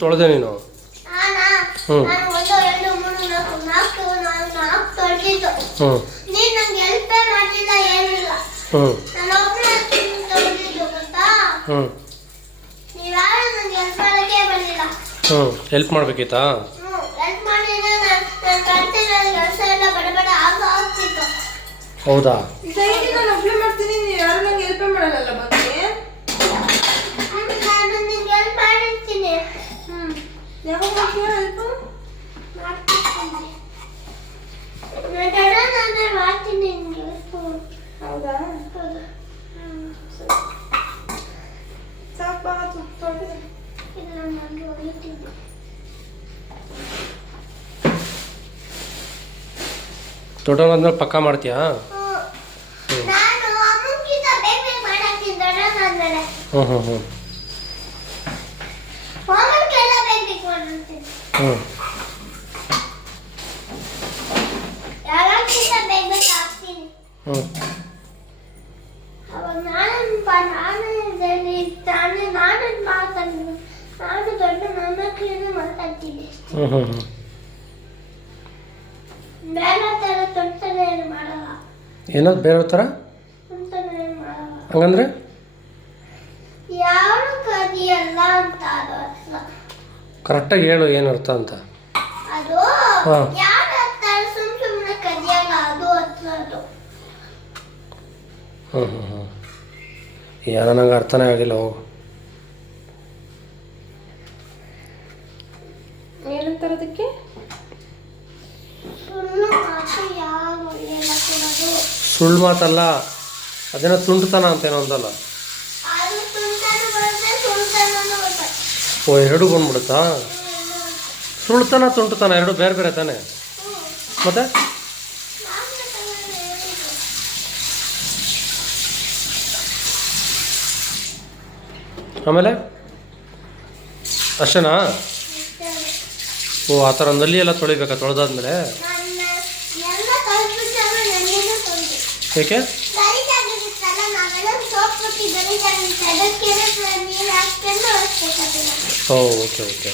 ತೊಳೆದೆ ನೀನು? ಹ್ಞೂ ಹ್ಞೂ ಹ್ಞೂ ಹ್ಞೂ ಹ್ಞೂ ಹೆಲ್ಪ್ ಮಾಡಬೇಕಿತ್ತಾ? ಹೌದಾ? ದೊಡ್ಡವನಾದ್ಮೇಲೆ ಪಕ್ಕ ಮಾಡ್ತೀಯಾ? ಹ್ಞೂ ಹ್ಞೂ ಹ್ಞೂ ಹ್ಞೂ ಹ್ಞೂ ಹ್ಞೂ ಹ್ಞೂ ಹ್ಞೂ ಏನದು ಬೇರೆ ಥರ ಹಂಗಂದ್ರೆ? ಕರೆಕ್ಟಾಗಿ ಹೇಳು ಏನು ಅರ್ಥ ಅಂತ. ಹಾಂ ಹ್ಞೂ ಹ್ಞೂ ಹ್ಞೂ ಏನೋ ನಂಗೆ ಅರ್ಥನೇ ಆಗಿಲ್ಲ. ಹೋಗು. ಏನಂತಾರದಕ್ಕೆ? ಸುಳ್ಳು ಮಾತಲ್ಲ, ಅದೇನೋ ತುಂಟತನ ಅಂತೇನೋ ಅಂದಲ್ಲ. ಓ, ಎರಡು ಬಂದ್ಬಿಡುತ್ತಾ? ಸುಳ್ಳುತನ ತುಂಟತನ ಎರಡು ಬೇರೆ ಬೇರೆ ತಾನೆ ಮತ್ತೆ? ಆಮೇಲೆ ಅಷ್ಟೇನಾ? ಓ, ಆ ಥರ ನಲ್ಲಿ ಎಲ್ಲ ತೊಳಿಬೇಕಾ ತೊಳೆದಾದ್ಮೇಲೆ? ಏಕೆ? ಓ, ಓಕೆ ಓಕೆ.